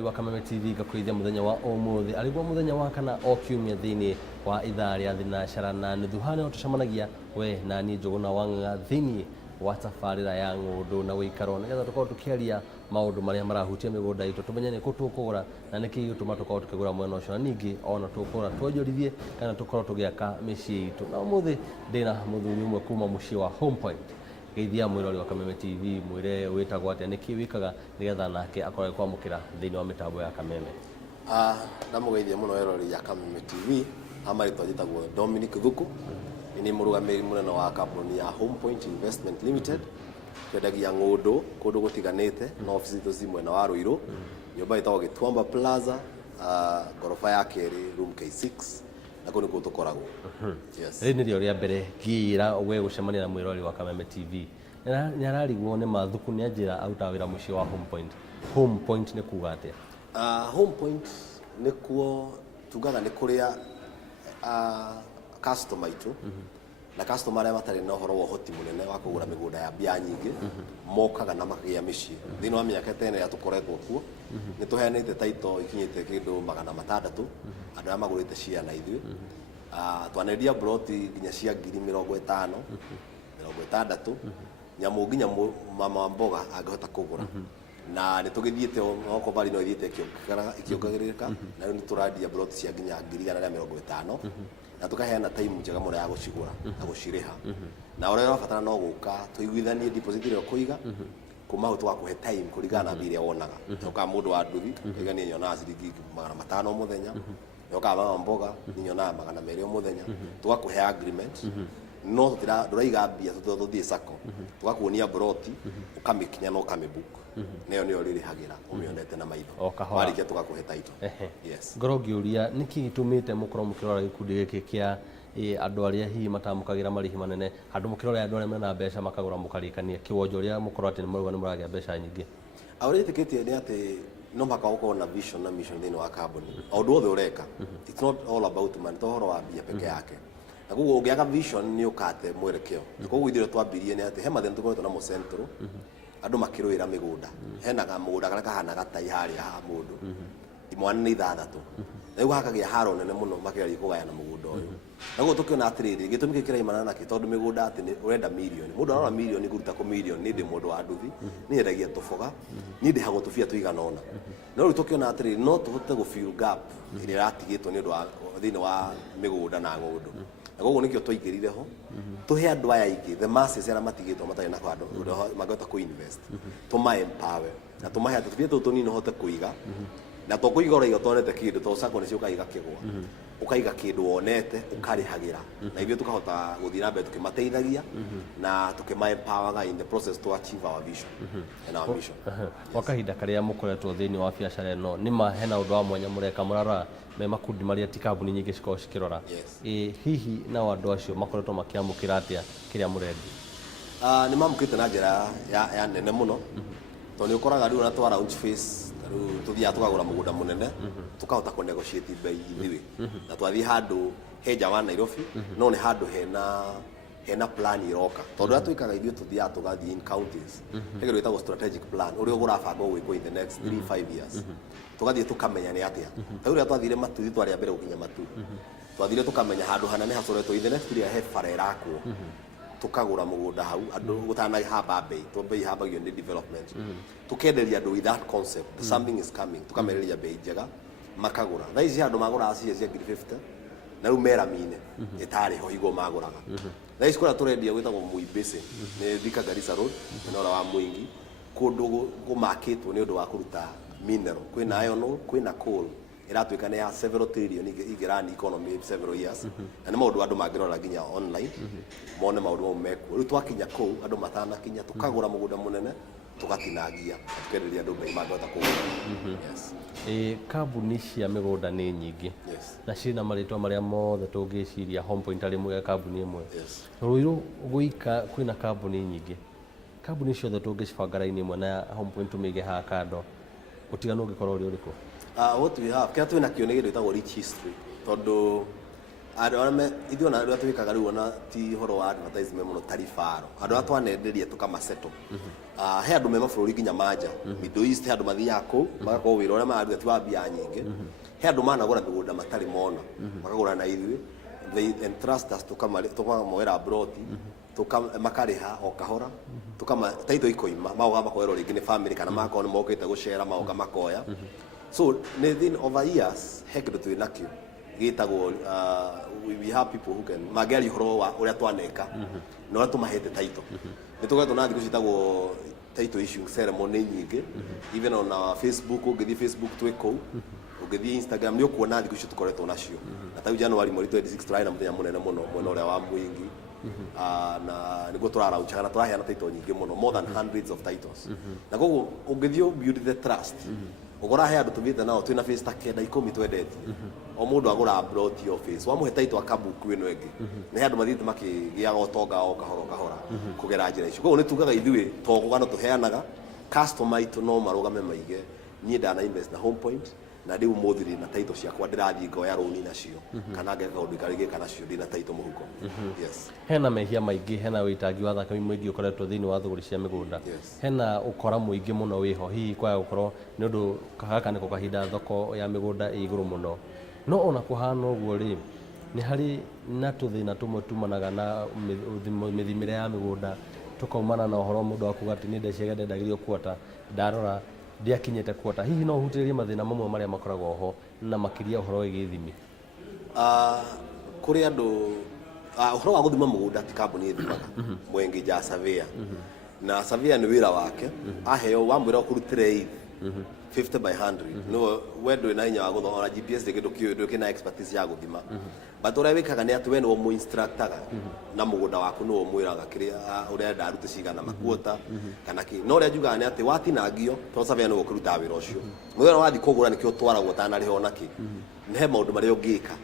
mwirori wa Kameme TV gakwithia muthenya wa umuthi alikuwa muthenya wa kana o kiumia thiini wa ithaa ria thinashara na nuthu hana tucemanagia we na ni Njuguna Wanga thiini wa tafarira ya ng'undu na wikaro nigetha tukorwo tukiaria maundu maria marahutia migunda itu tumenye ni kutukugura na niki gituma tukorwo tukigura mwena ucio na ningi ona tukura twonjorithie kana tukorwo tugiaka micii itu na umuthi ndina muthuri umwe kuma mucii wa Home Point geithia mwirori wa Kameme TV mwire witagwo atia niki wikaga nigetha nake akorwo kwamukira thiini wa mitambo ya Kameme. Ndamugeithia muno wirori ya Kameme TV amaritwa jitagwo Dominic Thuku ni murugamiri munene wa kambuni ya Home Point Investment Limited kwendagia ng'undu kundu gutiganite na ofisi itu ci mwena wa Ruiru nyumba itagwo Gituamba Plaza gorofa ya keri room K6 na kuno gutukoragwo. Yes. Ni rio ria mbere ngira ogwe gucemania na mwirori wa Kameme TV ni ararigwo ni mathuku ni anjira auta wira mucii wa Home Point. Home Point ni kuga atia? Home Point ni kuo tugaga ni kuria customer itu na customer aria matari na uhoro wa hoti munene wa kugura migunda ya mbia nyingi mokaga na makagia micii thini wa miaka tene ya tukoretwo kuo ni tuheanite taito ikinyite kindu 600 andu amagurite cia na ithui twanendia broti nginya cia 50,000 60 nyamu nginya mama mboga angehota kugura na ni tugithiete oko bali no ithiete ikiongagirika na ni turadia broti cia nginya 150 na tukaheana time njega muno ya gucigura na guciriha na ore wabatara no guka tuiguithanie deposit ire kuiga kuma hu twakuhe time kurigana mbire wonaga yoka mundu wa nduthi iganie nyona ciringi 500 muthenya yoka mama mboga nyona 200 muthenya tugakuhe agreement no turaiga mbia tuthie sako tugakuonia broti ukamikinya no kamibook neo ririhagira umionete na maitho warikia tugakuhe taito. Yes. Ngorogiuria niki gitumite mukorwo mukirora gikundi giki kia andu aria hihi matamukagira marihi manene andu mukirora andu aria mena mbeca makagura mukarikania kiwonjoria mukorwo ati ni maruga ni muragia mbeca nyingi auritikitie ni ati no maka uko na vision na mission thini wa company aundu othe ureka it's not all about money tohoro wa bia peke yake na kugo ungiaga vision ni ukate mwerekeo kugo ithire twambirie ni ati he mathina tukoretwo na mo central andu makirwira migunda henaga mugunda kana kahana gatai hari ha mundu imwana ni 6 na igu hakagia haro nene muno makiri kugayana mugunda uyu nago tukiona atiriri gitumi kikira imana nake tondu migunda ati ni urenda million mundu arona million guruta ko million ni ndi mundu wa nduthi ni endagia tufoga ni ndi hago tufia tuigana ona no ru tukiona atiriri no tuhote go fill gap iri ratigitwo ni ndu wa thini wa migunda na ngundu nago nikio twaigirire ho tuhe andu aya ingi the masses era matigitwo matari na kwando magota ku invest tuma empower na tuma hatu tufia tutuni no hote kuiga na tukuigora iyo tonete kindu to sako nicio kaiga kigwa ukaiga kindu wonete ukarihagira na ivyo tukahota guthira mbere tukimateithagia na tukima empower in the process to achieve our vision and our mission. Wakahinda karia mukoretwo thini wa biacara no nima hena undu wa mwanya mureka murara me makundi maria ti kambuni nyingi ciko cikirora hihi na andu acio makoretwo makiamukira atia kiria murendi ni mamukite na njira ya nene muno to ni ukoraga riu na twara launch phase tuthia tukagura mugunda munene tukahota ku negotiate bei ithiwi na twathi handu heja wa Nairobi no ni handu hena plan iroka tondu atuikaga ithio tuthia tugathi in counties hegero itago strategic plan uri ugurabanga gwiko in the next 3-5 years tugathi tukamenya ni atia tauri twathire matuthi twari mbere gukinya matu twathire tukamenya handu hanene hacoretwo in the next 3 he farera ku tukagura mugunda hau andu gutana haba bei to bei haba yo ni development tukenderia andu with that concept something is coming tukamereria bei njega makagura thaici andu magura acia cia 50 na ru mera mine itari ho igo maguraga thaici kura turendia gwitagwo Muimbisi ni Thika Garissa Road nora wa Mwingi kundu gumakitwo ni undu wa kuruta mineral kwina iron kwina coal iratuika ni ya several trillion igirani economy several years na maundu andu mangirora nginya online mone maundu mekwo riu twakinya kou andu matana kinya tukagura mugunda munene tugatinagia tukenderia andu bei magota kugura. Yes. Kambuni cia migunda ni nyingi na cina maritwa maria mothe tungiciria Home Point ari mwe kambuni imwe Ruiru guika kwina kambuni nyingi kambuni ciothe tungicibanga raini imwe na Home Point tumige ha kando utiganu ngikorwo uri uriku what we have kia twina kionegero itagwo rich history tondu arame ithuona andu atwikaga riu ona ti horo wa advertisement muno tarifaro andu atwanenderia tukamaseto he andu me mabũrũri nginya manja Middle East he andu mathiaga kũu magakorwo wĩra ũrĩa mararuta ti wa mbia nyingĩ he andu managũra mĩgũnda matarĩ mona makagũra na ithuĩ they entrust us tukamoera abroad makarĩha o kahora taito ikoima maoga makoerwo rĩngĩ nĩ family kana makorwo nĩ mokĩte gũcera maoga makoya so within over years he kĩndũ twĩ nakĩo gĩtagwo we have people who can magari horo wa ũrĩa twaneka na ũrĩa tũmahete taito nĩ tũgetwo na thikũ citagwo taito issue ceremony nyingĩ even on our Facebook ũngĩthiĩ Facebook twĩ kũu ũngĩthiĩ Instagram nĩ ũkuona thikũ icio tũkoretwo nacio na ta January 26 tũrarĩ na mũthenya mũnene mũno mwena ũrĩa wa Mwingi na nĩguo tũrarauchaga na tũraheana taito nyingĩ mũno more than hundreds of titles na koguo ũngĩthiĩ build the trust ugora he andu tuvite nao twina face ta kenda 10 twendetie o mundu agura abroad your face wamuhe taito akabuku ino engi ni andu mathite makigia gotonga o kahora kugera njira icio koguo ni tugaga ithuĩ togugano tuheanaga customer itu no marugame maige nie ndana invest na Home Point na ndiu muthiri na taito ciakwa ndirathii ngoya rũni nacio kana ngeka kaundu karige kana cio ndina taito muhuko yes hena mehia maingĩ hena wĩitangi wa thakame mũingĩ ũkoretwo thĩinĩ wa thũgũrĩ cia mĩgũnda hena ũkora mũingĩ mũno wĩho hihi kwaga gũkorwo nĩ ũndũ gaka nĩko kahinda thoko ya mĩgũnda ĩ igũrũ mũno no ona kũhana ũguo rĩ nĩ harĩ na tũthĩna tũmwe tumanaga na mĩthimĩre ya mĩgũnda tũkaumana na ũhoro mũndũ akuga atĩ nĩ ndeciaga ndendagĩrio kuota ndarora ndiakinyete kuota hihi no ũhutĩrĩrie mathĩna mamwe marĩa makoragwo ho na makĩria ũhoro wĩgiĩ ithimi kũrĩ andũ ũhoro wa gũthima mũgũnda ti kambuni ĩthimaga Mwengi ja surveyor na surveyor nĩ wĩra wake aheo wamwĩra ũkũrutĩre 50 by 100 no wendo na inya wa gũthoma GPS ndĩkĩndũ kĩna expertise ya gũthima but ũrĩa wĩkaga nĩ atĩ we nĩwe mũinstructaga na mũgũnda waku nĩwe mwĩraga kĩrĩa ũrenda arute cigana makuota kana kĩ no ũrĩa njugaga nĩ atĩ watinangio to surveyor nĩwe ũkũruta wĩra ũcio mũthenya wathi kũgũra nĩkĩo twaragwo ũtanarĩho nakĩ nĩ he maũndũ marĩa ũngĩka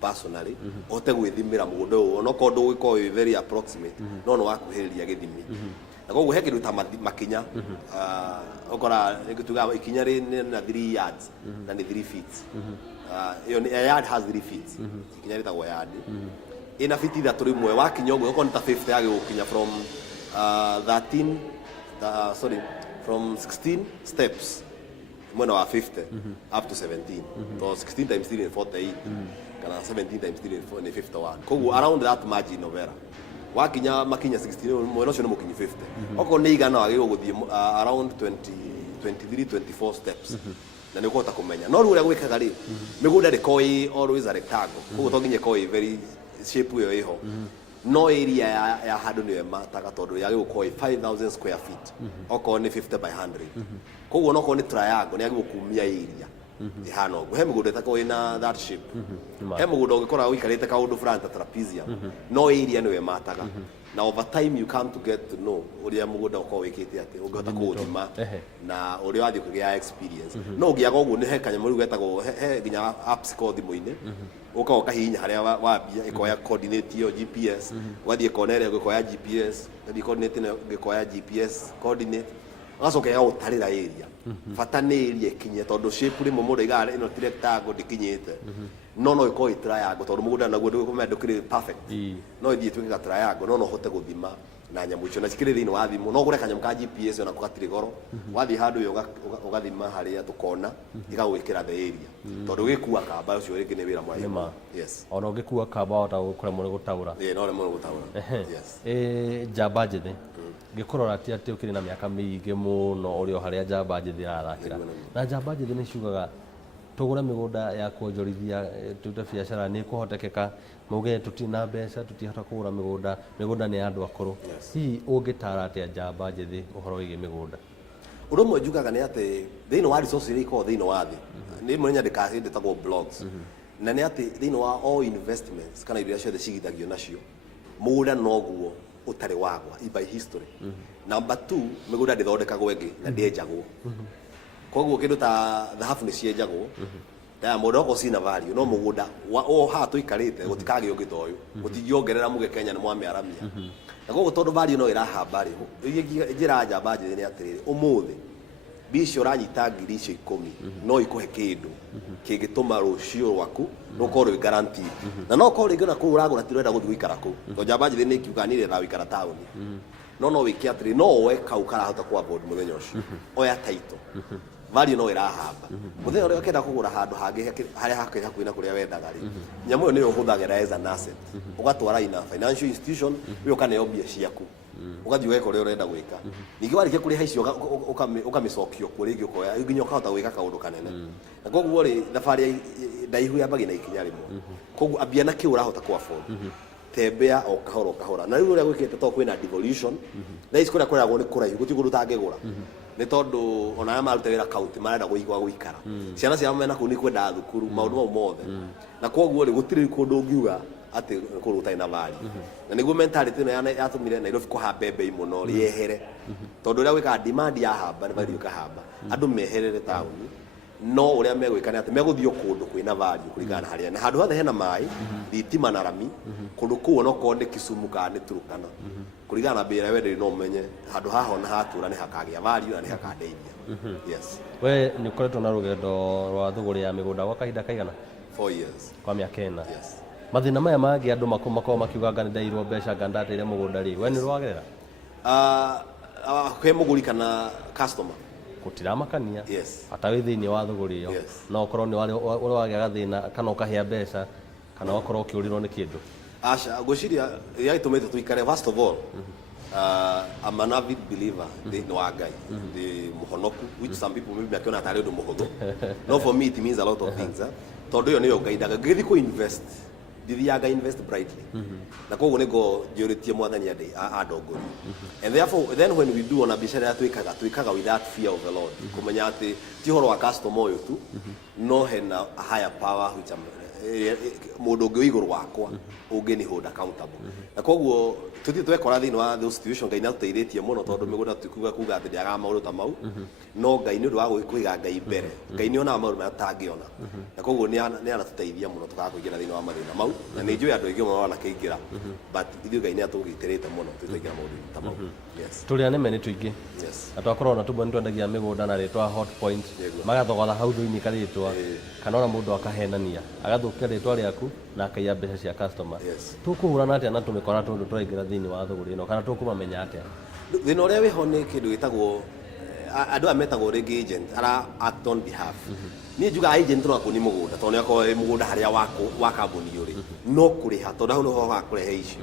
personally ũhote gwĩthimĩra mũgũnda ũyũ onokorwo ndũgĩkorwo very approximate no nĩ wakuhĩrĩria gĩthimi na koguo he kĩndũ ta makinya okora nĩgĩtugaga ikinya rĩ na 3 yards na nĩ 3 feet a yard has 3 feet ikinya rĩtagwo yard ina feet ithatũ rĩmwe wakinya ũguo okorwo nĩ ta 50 yagĩ gũkinya from 16 steps mwena wa 50 up to 17 so 16 times 3 is 48 kana 17 times 3 is 51 koguo around that margin of error wakinya makinya 16 mwena ũcio nĩ mũkinyi 50 okorwo nĩ igana wagĩrĩirwo gũthiĩ around 23 24 steps na nĩ ũkũhota kũmenya no rĩu ũrĩa gwĩkaga rĩ mĩgũnda ndĩkorwo always a rectangle koguo to nginya ĩkorwo very shape ĩyo ĩho no area ya handũ nĩyo mataga tondũ yagĩrĩirwo gũkorwo 5000 square feet okorwo nĩ 50 by 100 koguo onokorwo nĩ triangle nĩ yagĩrĩirwo kumia area ihana ũguo he mũgũnda ĩtakorwo ĩna that shape he mũgũnda ũngĩkorwo ũikarĩte kaũndũ fulani ta trapezium no area nĩyo mataga na over time you come to get to know ũrĩa mũgũnda ũkorwo wĩkĩte atĩ ũngĩhota kũũthima na ũrĩa wathiĩ kũgĩa experience no ũngĩaga ũguo nĩ he kanyamũ rĩu getagwo he nginya apps ko thimũ-inĩ ũka ũkahihinya harĩa wambia ĩkoya coordinate iyo GPS ũgathiĩ kona ĩrĩa ũgĩkoya GPS ũgathiĩ coordinate ĩno ũgĩkoya GPS coordinate ũgacoka ĩgagũtarĩra area bata nĩ area ĩkinye tondũ shape rĩmwe mũndũ aigaga ĩno ti rectangle ndĩkinyĩte no ĩkorwo ĩ triangle tondũ mũgũnda naguo ndũkĩrĩ perfect no ĩthiĩ ĩtuĩke ga triangle no ũhote gũthima na nyamũ icio na cikĩrĩ thĩinĩ wa thimũ no ũgũre kanyamũ ka GPS ona gatirĩ goro wathiĩ handũ ĩyo ũgathima harĩa tũkona igagwĩkĩra the area tondũ ũgĩkua kamba ũcio rĩngĩ nĩ wĩra mwanya yes ona ũngĩkua kamba wahota gũkũremwo nĩ gũtaũra no ũremwo nĩ gũtaũra yes njamba njĩthĩ ngĩkũrora atĩ ũkĩrĩ na mĩaka mĩingĩ mũno ũrĩ o harĩa njamba njĩthĩ ĩrathakĩra na njamba njĩthĩ nĩ ciugaga tũgũre mĩgũnda ya kuonjorithia tũte biacara nĩ kũhotekeka mauge tũtina mbeca tũtihota kũgũra mĩgũnda nĩ andũ akũrũ hihi ũngĩtara atĩa njamba njĩthĩ ũhoro wĩgiĩ mĩgũnda ũndũ ũmwe njugaga nĩ atĩ thĩinĩ wa resources iria ikoragwo thĩinĩ wa thĩ nĩ mwe nyandĩkaga hĩndĩ ĩtagwo blogs na nĩ atĩ thĩinĩ wa all investments kana iria ciothe cigithagio nacio mũgũnda noguo ũtarĩ wagwa by history number 2 mĩgũnda ndĩthondekagwo ĩngĩ na ndĩenjagwo koguo kĩndũ ta thahabu nĩ cienjagwo Diamond oko sina value no mũgũnda o ha tũikarĩte gũtikagĩa ũngĩ ta ũyũ gũtingĩongerera mũge Kenya nĩ mwamĩaramia na koguo tondũ value no ĩrahamba rĩ njĩra njamba njĩthĩ nĩ atĩrĩrĩ ũmũthĩ bicio ranyita ngiri icio 10 no ikuhe kindu kingituma rucio rwaku rukorwo guarantee na no korwo ringana ku uragura tirenda guthi guikara ku to jamba njithi ni kiuga ni renda guikara tauni no wiki atiri no we kau karahota ku afford muthenya ucio oya title value no irahamba muthenya uria ukenda kugura handu hangi haria hakiri hakuina kuria wendaga ri nyamu yo ni uhuthagira as an asset ugatwara ina financial institution we ukaneo mbia ciaku ugathi weka uria urenda gwika ningi warike kuri haicio ukamicokio kuri ingi ukoya nginya ukahota gwika kaundu kanene na koguo ri thabari ndaihu yambagi na ikinya rimwe koguo ambia na kiu urahota ku afford tembea o kahora na riu uria gwikite to kwina devolution na isikora koragwo ni kuraihu gutiguru tangigura ni tondu ona ya marute wira county marenda guigwa guikara ciana cia mena ku ni kwenda thukuru maundu mau mothe na koguo ri gutiri kundu ngiuga ati kuruta ina vali na niguo mentality no yatumire Nairobi kuhamba mbei muno riehere tondu uria gwika demand ya hamba ni value kahamba andu meherere tauni no uria megwikana ati meguthio kundu kwina value kuringana haria na handu hothe hena mai thitima na rami kundu kuo no konde Kisumu ka ni Turukana kuringana na mbira wende no menye handu haho na hatura ni hakagia value na ni hakadeithia yes we ni ukoretwo na rugendo rwa thuguri ya migunda gwa kahinda kaigana 4 years kwa miaka ena yes mathina maya magi andu makoma makiuga ndairwo mbeca ngandateire mugunda ri we ni rwagerera kwe muguri kana customer gutiramakania yes atawi thiini wa thuguri yo no ukorwo ni wale wage gathina kana ukahia mbeca kana ukorwo ukiurirwo ni kindu asha gociria ya itumete tuikare first of all I'm an avid believer in Ngai the muhonoku which some people maybe akiona tare ndo muhotho no for me it means a lot of things tondu yo niyo ngaidaga ngithi ku invest dithiaga invest brightly na koguo nigo njuritie mwathani adongori and therefore then when we do on a biashara ya twikaga with that fear of the Lord kumenya ati ti horo wa customer uyu tu no hena a higher power which mundu ungi iguru wakwa ungi ni hold accountable na koguo tuti twekora thini wa those situation Ngai na tuteithĩtie muno tondu migunda tukuga ati ndiaga maundu ta mau no Ngai ni undu wa kuiga Ngai mbere Ngai ni ona maundu matangiona na koguo ni anatuteithia muno tukaga kuingira thini wa mathina mau na ni njui andu aingi muno na keingira but ithuĩ Ngai ni atugiterete muno tukaingira maundu ta mau yes tuli aneme ni tuingi yes atwakorwo na tumwe nitwendagia migunda na ritwa hot point magathogotha hau thuini karitwa kana ona mundu akahenania agathukia ritwa riaku na akaiya mbeca cia customer tukuhurana atia na tumikora tundu turaingira thini wa thuguri no kana tukumamenya atia thina uria wiho ni kindu gitagwo andu ametagwo ring agent ara act on behalf ni njuga agent no akuni mugunda tondu yako mugunda haria wa kambuni yuri no kuriha tondu hau no ho kurehe issue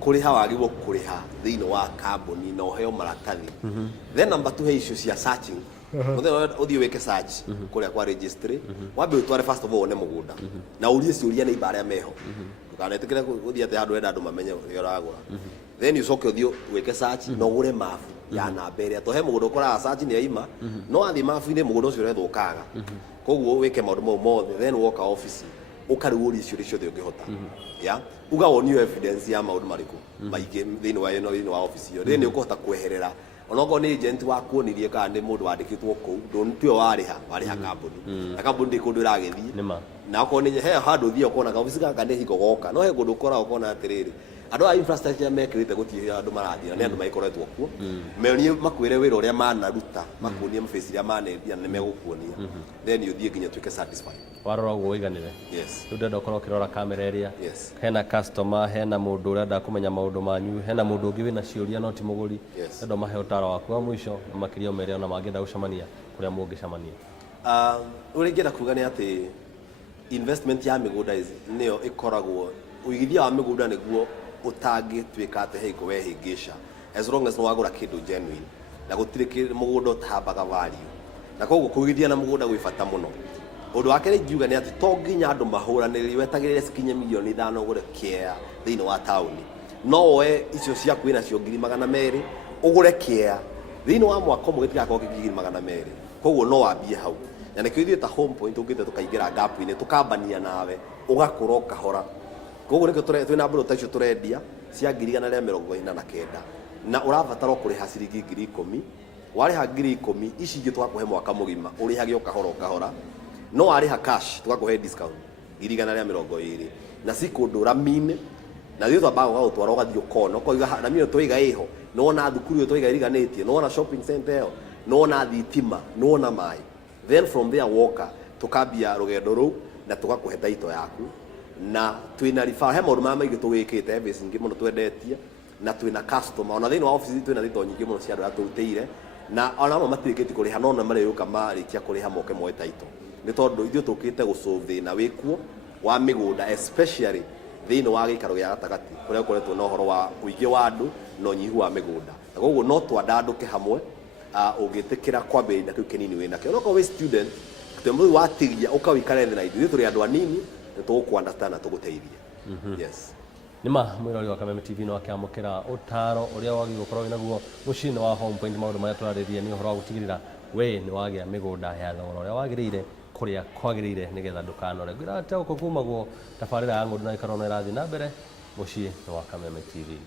kuriha wagirwo kuriha thini wa kambuni no heo maratathi then number 2 he issue cia searching uthio weke search kuria kwa registry wambe utware first of all ne mugunda na urie ciuria ni ibara meho ukanetikire uthia te handu enda andu mamenye yoragura then ucoke uthio weke search no gure mafu ya namba iria to he mugunda ukora search ni aima no athi mafu ni mugunda ucio rethukaga koguo weke maundu mau mothe then woka office ukaruguri ciuria ciothe ungihota ya uga wonio evidence ya maundu mariku maige thini wa office yo then ukuhota kweherera onogo ni agent wa kuonirie kana ni mundu wandikitwo ku ndonitio wariha kambuni na kambuni ndikundu iragithii na ko ni he handu thio kona ka office ka ndi hiko goka no he kundu kora ukona atiriri andu a infrastructure mekirite gutie andu marathira ni andu maikoretwo kuo meonie makwire wira uria manaruta makuonie mface ria manendia ni megukuonia then you thie nginya twike satisfied warora ugo iganire yes ndenda ukorwo kirora kamera iria yes hena customer hena mundu urenda kumenya maundu manyu hena mundu ungi wina ciuria no ti muguri ndo mahe utaro waku wa mwisho makirio meria na mangenda gucamania kuria mungicamania uringira kuga ni ati investment ya migunda niyo ikoragwo uigithia wa migunda niguo utangitwika ate heiko wehingisha as long as no wagura kindu genuine na gutire mugunda utahambaga value na koguo kuigithia na mugunda gwifata muno undu wakere ngiuga ni ati to nginya andu mahuraniri wetagirire sikinye milioni 5 ugure kia thini wa town no we icio cia kwina cio 200,000 ugure kia thini wa mwaka umwe gitigakorwo kigiri 200,000 koguo no wambie hau na nikio ithuĩ ta home point ungite tukaingira gap ini tukambania nawe ugakora kahora koguo nikio twina mburu ta icio turendia cia 149 na urabatara kuriha ciringi 10,000 wariha 10,000 ici ingi twakuhe mwaka mugima urihage kahora no ariha cash tugakuhe discount 120 na sikundura mine na thio twabaga gutwara ugathio kono koiga na mimi twiga iho no na thukuru twiga iriganĩtie no na shopping center yo nona thitima nona mai, then from there woka tukambia rugendo ru na tugakuhe taito yaku na twina refer he maundu maingĩ tũgĩkĩte bĩcingi mũno twendetie na twina customer ona thĩinĩ wa office twina thito nyingĩ mũno cia andũ atũrutĩire na ona amwe matirĩkĩtie kũrĩha no na marĩũka marĩkia kũrĩha moke moe taito nĩ tondũ ithuĩ tũkĩte gũsolve thĩna wĩkuo wa mĩgũnda especially thĩinĩ wa gĩikaro gĩa gatagatĩ kũrĩa gũkoretwo na ũhoro wa ũingĩ wa andũ na ũnyihu wa mĩgũnda na koguo no twandandũke hamwe ũngĩtĩkĩra kwambĩrĩria kĩu kĩnini wĩnakĩo onokorwo wĩ student mũthĩ watigia ũkawĩikara thĩ na ithuĩ tũrĩ andũ anini nĩ tũgũkũ-understand na tũgũteithie. Yes. Nima mwĩrori wa Kameme TV no akĩamũkĩra ũtaro ũrĩa wagĩrĩirwo gũkorwo wĩnaguo mũciĩ-inĩ wa Home Point. Maũndũ marĩa tũrarĩrĩria nĩ ũhoro wa gũtigĩrĩra we nĩ wagĩa mĩgũnda ya thogora ũrĩa wagĩrĩire kũrĩa kwagĩrĩire nĩgetha ndũkanore. Ngwĩra atĩ gũkũ kumagwo tabarĩra ya ng'ũndũ na ĩkorwo no ĩrathiĩ na mbere mũciĩ wa Kameme TV.